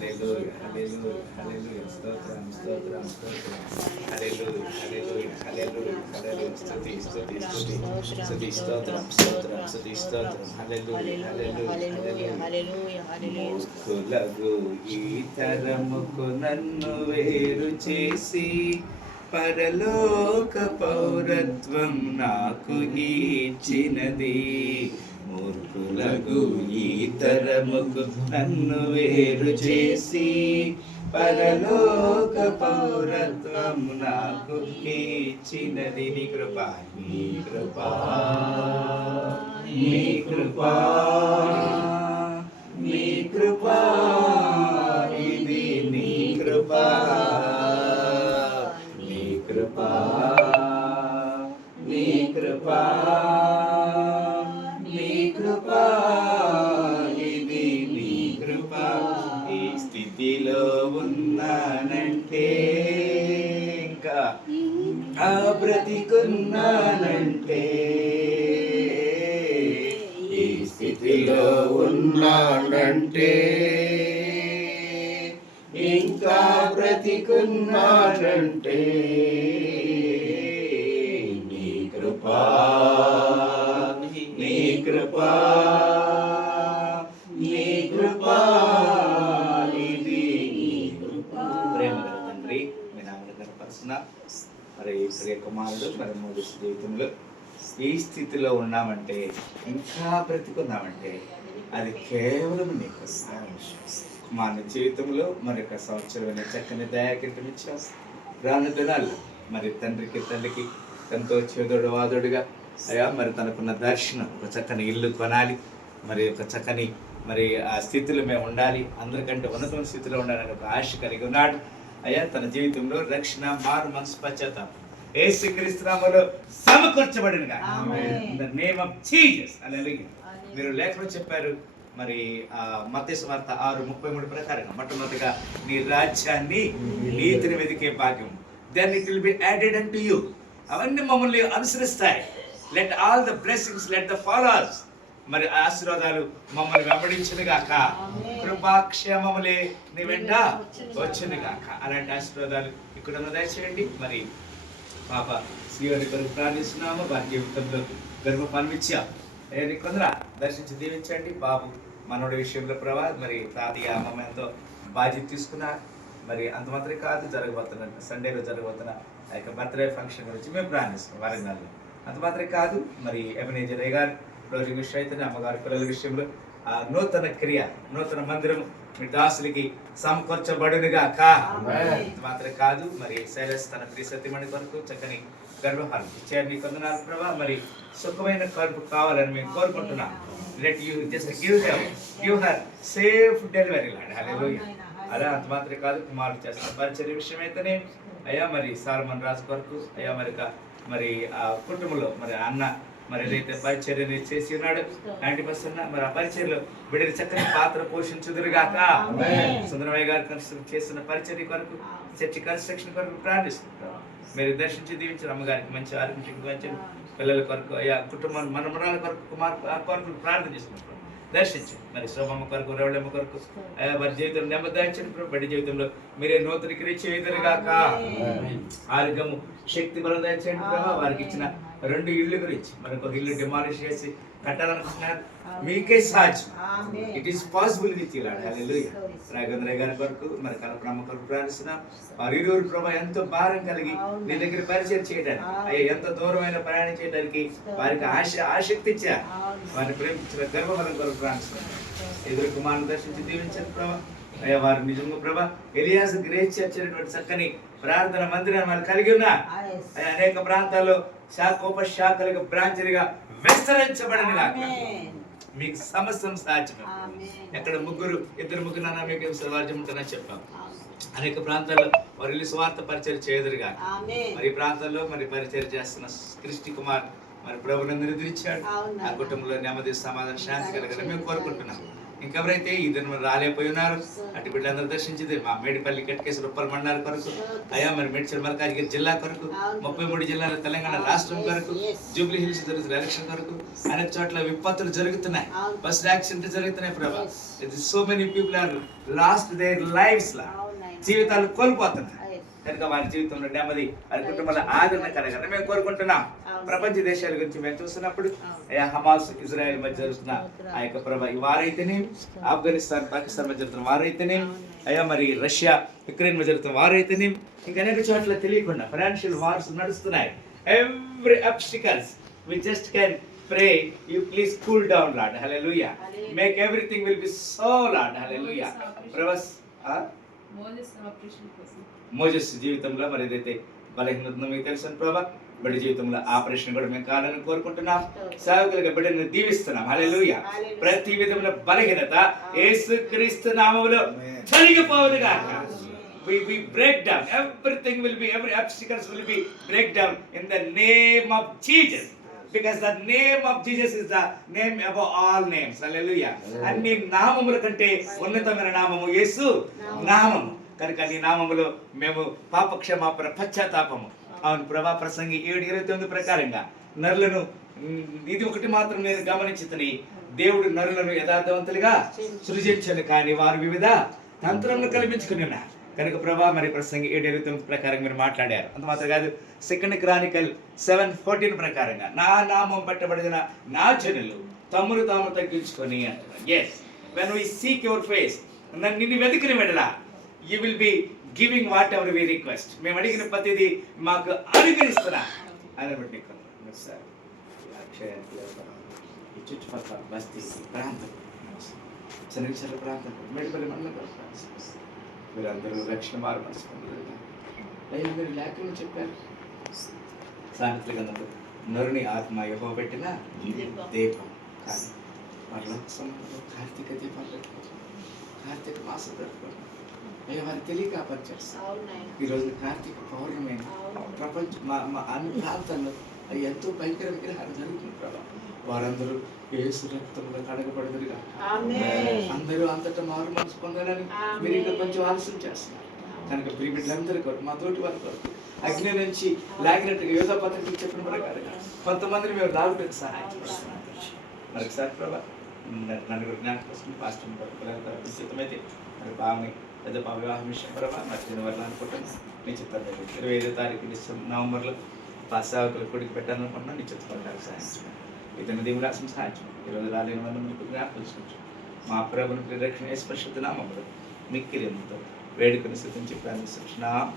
హల్లెలూయా హల్లెలూయా హల్లెలూయా స్తోత్రం స్తోత్రం స్తోత్రం హల్లెలూయా హల్లెలూయా హల్లెలూయా హల్లెలూయా స్తుతి స్తుతి స్తుతి స్తుతి స్తోత్రం స్తోత్రం స్తుతి స్తోత్రం హల్లెలూయా హల్లెలూయా హల్లెలూయా ఈ తరముకు నన్ను వేరు చేసి పరలోక పౌరత్వం నాకు ఇచ్చినది మూర్ఖులకు ఈ తరముకు నన్ను వేరు చేసి పరలోక పౌరత్వం నాకు ఇచ్చినది నీ కృప నీ కృప నీ కృప నీ కృపా. ఉన్నానంటే ఇంకా. ఆ బ్రతికున్నానంటే ఈ స్థితిలో ఉన్నానంటే ఇంకా బ్రతికున్నానంటే నీ కృపా నీ కృపా నీ ప్రియ కుమారుడు మరి మూడు జీవితంలో ఈ స్థితిలో ఉన్నామంటే ఇంకా బ్రతికున్నామంటే అది కేవలం నీకు మన జీవితంలో మరి ఒక సంవత్సరమైన చక్కని దయాకింతం ఇచ్చావు రాను దినాలు మరి తండ్రికి తల్లికి తనతో చేదోడు వాదోడుగా అయ్యా మరి తనకున్న దర్శనం ఒక చక్కని ఇల్లు కొనాలి మరి ఒక చక్కని మరి ఆ స్థితిలో మేము ఉండాలి అందరికంటే ఉన్నతమైన స్థితిలో ఉండాలని ఒక ఆశ కలిగి ఉన్నాడు. అయ్యా తన జీవితంలో రక్షణ మారు మనసు పశ్చాత్తాపం. ఏసు క్రీస్తునామలో సమకూర్చబడినగా. నేమ్ ఆఫ్ జీసస్ హల్లెలూయా మీరు లేఖలో చెప్పారు మరి ఆ మత్తయి వార్త ఆరు ముప్పై మూడు ప్రకారంగా మొట్టమొదటిగా నీ రాజ్యాన్ని నీతిని వెతికే భాగ్యం. Then it will be added and to you అవన్నీ మమ్మల్ని అనుసరిస్తాయి. Let all the blessings let the followers మరి ఆశీర్వాదాలు మమ్మల్ని వెంబడించిన గాక కృపాక్షేమములే నీ వెంట వచ్చింది గాక అలాంటి ఆశీర్వాదాలు ఇక్కడ ఉన్న దయచేయండి. మరి పాప శ్రీవారి కొరకు ప్రార్థిస్తున్నాము. వారి జీవితంలో గర్భ పనిమిచ్చా ఏది దర్శించి దీవించండి. బాబు మనోడి విషయంలో ప్రభా మరి తాతయ్య అమ్మమ్మ ఎంతో బాధ్యత తీసుకున్నారు. మరి అంత మాత్రం కాదు జరగబోతున్న సండేలో జరగబోతున్న ఆ యొక్క బర్త్డే ఫంక్షన్ గురించి మేము ప్రార్థిస్తున్నాం వరంగల్లో అంత మాత్రం కాదు మరి ఎబనేజర్ గారు రోజు విషయం అయితే అమ్మగారి పిల్లల విషయంలో నూతన క్రియ నూతన మందిరం మీ దాసులకి సమకూర్చబడునుగా. కా? మాత్రమే కాదు. మరి శైలస్ తన ప్రియ సత్యమణి కొరకు చక్కని గర్భఫలం ఇచ్చారు నీ కొందనాలు ప్రభా. మరి సుఖమైన కడుపు కావాలని మేము కోరుకుంటున్నాం. Let you just give them give her safe delivery lord hallelujah అలా అంత మాత్రమే కాదు. కుమారుడు చేస్తున్న పరిచర్య విషయం అయితేనే అయ్యా మరి సాల్మన్ రాజు కొరకు అయ్యా మరి మరి ఆ కుటుంబంలో మరి అన్న మరి ఏదైతే పరిచర్యని చేసి ఉన్నాడు నైన్టీ పర్సెంట్ మరి ఆ పరిచర్యలో బిడ్డలు చక్కని పాత్ర పోషించుదురుగాక. సుందరమయ్య గారు కన్స్ట్రక్ట్ చేస్తున్న పరిచర్య కొరకు చర్చి కన్స్ట్రక్షన్ కొరకు ప్రార్థిస్తున్నాం. మీరు దర్శించి దీవించిన అమ్మగారికి మంచి ఆరోగ్యం మంచి పిల్లల కొరకు అయ్యా కుటుంబం మనమరాల కొరకు కుమార్ కొరకు ప్రార్థన చేస్తున్నాం. దర్శించు. మరి శోభమ్మ కొరకు రవళమ్మ కొరకు వారి జీవితంలో నెమ్మది దాయించండి ప్రభు బడి జీవితంలో మీరే నూతన క్రియ చేయుదురుగాక. ఆరోగ్యము శక్తి బలం దాయించండి ప్రభు వారికి ఇచ్చిన రెండు ఇళ్ళు గురించి మనకు ఇల్లు డిమాలిష్ చేసి కట్టాలనుకుంటున్నారు. మీకే సాధ్యం. It is possible with you lord hallelujah Raghavendra గారి కొరకు మరి కనపరమ్మ కొరకు ప్రార్థిస్తున్నాం. వారి ఇరువురు ప్రభా ఎంతో భారం కలిగి నీ దగ్గర పరిచయం చేయడానికి అయ్యా ఎంత దూరమైన ప్రయాణం చేయడానికి వారికి ఆశ ఆసక్తి ఇచ్చా వారిని ప్రేమించిన గర్భఫలం కొరకు ప్రార్థిస్తున్నాం. ఎదురు కుమారుని దర్శించి దీవించండి ప్రభా. అయ్యా వారు నిజంగా ప్రభా ఎలియాస్ గ్రేస్ వచ్చినటువంటి చక్కని ప్రార్థన మందిరాన్ని వారు కలిగి ఉన్నా. అయ్యా అనేక ప్రాంతాల్లో శాఖోప శాఖలుగా బ్రాంచ్లుగా విస్తరించబడిన మీకు సమస్తం సాధ్యం ఎక్కడ ముగ్గురు ఇద్దరు ముగ్గురు నాన్న మీకు స్వార్థం ఉంటుందని చెప్పాం. అనేక ప్రాంతాల్లో వారు స్వార్థ పరిచయం చేయదురుగా. మరి ప్రాంతాల్లో మరి పరిచయం చేస్తున్న క్రిస్టి కుమార్ మరి ప్రభునందరూ ఇచ్చాడు ఆ కుటుంబంలో నెమ్మది సమాధానం శాంతి కలగాలని మేము కోరుకుంటున్నాం. ఇంకెవరైతే ఈ దినం రాలేకపోయి ఉన్నారు అటు బిడ్డలందరూ దర్శించింది మా మేడిపల్లి కట్కేసి రూపాయల మండలాల కొరకు అయ్యా మరి మేడ్చల్ మల్కాజ్గిరి జిల్లా కొరకు ముప్పై మూడు జిల్లాల తెలంగాణ రాష్ట్రం కొరకు జూబ్లీ హిల్స్ జరుగుతున్న ఎలక్షన్ కొరకు అనేక చోట్ల విపత్తులు జరుగుతున్నాయి. బస్ యాక్సిడెంట్ జరుగుతున్నాయి ప్రభా. So many people are lost their lifes లా. జీవితాలు కోల్పోతున్నారు కనుక వారి జీవితంలో నెమ్మది వారి కుటుంబాల ఆదరణ కలగాలని మేము కోరుకుంటున్నాం. ప్రపంచ దేశాల గురించి మేము చూస్తున్నప్పుడు అయ్యా హమాస్ ఇజ్రాయెల్ మధ్య జరుగుతున్న ఆ యొక్క ప్రభ ఈ వారైతేనే ఆఫ్ఘనిస్తాన్ పాకిస్తాన్ మధ్య జరుగుతున్న వారైతేనే అయ్యా మరి రష్యా యుక్రెయిన్ మధ్య జరుగుతున్న వారైతేనే ఇంకా అనేక చోట్ల తెలియకుండా ఫైనాన్షియల్ వార్స్ నడుస్తున్నాయి. Every obstacles we just can pray you please cool down lord hallelujah make everything will be so lord hallelujah Prabhas మోజస్ జీవితంలో మరి ఏదైతే బలహీనత మీకు తెలుసు ప్రభా బిడ్డ జీవితంలో ఆపరేషన్ కూడా మేము కావాలని కోరుకుంటున్నాం. సేవకులుగా బిడ్డను దీవిస్తున్నాం. హల్లెలూయా. ప్రతి విధమైన బలహీనత యేసు క్రీస్తు నామములో తొలగిపోవును గాక we we break down. Everything will be every obstacles will be break down in the name of jesus. Because the name of jesus is the name above all names. Hallelujah. అన్ని నామముల కంటే ఉన్నతమైన నామము యేసు నామము. కనుక నీ నామములో మేము పాప క్షమాపణ పశ్చాత్తాపము. అవును ప్రభా ప్రసంగి ఏడు ఇరవై తొమ్మిది ప్రకారంగా నరులను ఇది ఒకటి మాత్రం నేను గమనించుతని. దేవుడు నరులను యథార్థవంతులుగా సృజించను కానీ వారు వివిధ తంత్రములు కల్పించుకుని ఉన్నారు. కనుక ప్రభా మరి ప్రసంగి ఏడు ఇరవై తొమ్మిది ప్రకారం మీరు మాట్లాడారు. అంత మాత్రం కాదు సెకండ్ క్రానికల్ సెవెన్ ఫోర్టీన్ ప్రకారంగా నా నామం పట్టబడిన నా జనులు తమ్ముడు తాము తగ్గించుకొని అంటున్నారు. Yes when we seek your face నిన్ను వెతికిన వెడలా you will be giving whatever we request మేము అడిగిన ప్రతిదీ మాకు అనుగ్రహిస్తున్నా. అని బట్టి సార్ ఈ చుట్టుపక్కల బస్తీ ప్రాంతం. శనిచర ప్రాంతం. మెడిపల్లి మండలం వీరందరూ రక్షణ మార్గం అయ్యా మీరు లేఖలు చెప్పారు. సామెతల గ్రంథంలో నరుని ఆత్మ యహో పెట్టిన దీపం. కానీ వాళ్ళ సమయంలో కార్తీక దీపం పెట్టుకోవచ్చు కార్తీక మాసం పెట్టుకోవచ్చు అయ్యా వారు తెలియక చేస్తారు ఈరోజు కార్తీక పౌర్ణమి. ప్రపంచ మా మా అన్ని ప్రాంతాల్లో అవి ఎంతో భయంకర విగ్రహాలు జరుగుతుంది ప్రభా వారందరూ ఏసు రక్తంలో కడగబడదురుగా అందరూ అంతటా మారు మనసు పొందాలని మీరు ఇంకా కొంచెం ఆలస్యం చేస్తున్నారు. కనుక ప్రియ బిడ్డలందరి కొరకు మా తోటి వారి కొరకు అగ్ని నుంచి లాగినట్టుగా యోధా పత్రికలు చెప్పిన ప్రకారంగా కొంతమందిని మేము లాగుటకు సహాయం చేస్తున్నాం. మరొకసారి ప్రభా నలుగురు జ్ఞాపకం పాస్టర్ సిద్ధమైతే మరి బాగుని పెద్ద వివాహం విషయం ప్రభా మరి దీని వల్ల అనుకుంటాను నీ చిత్తం ఇరవై ఐదో తారీఖు డిసెంబర్ నవంబర్లో మా సేవకులు కొడుకు పెట్టాలనుకుంటున్నాను నీ చిత్తపడ్డారు సాయం ఇతను దేవుడు దీవులాసం సహాయం చేయండి. ఈరోజు రాలేని వల్ల మీకు జ్ఞాపకం మా ప్రభుని పరిరక్షణ స్పర్శత నామములు మిక్కిరి వేడుకను స్థితించి ప్రారంభిస్తున్నాం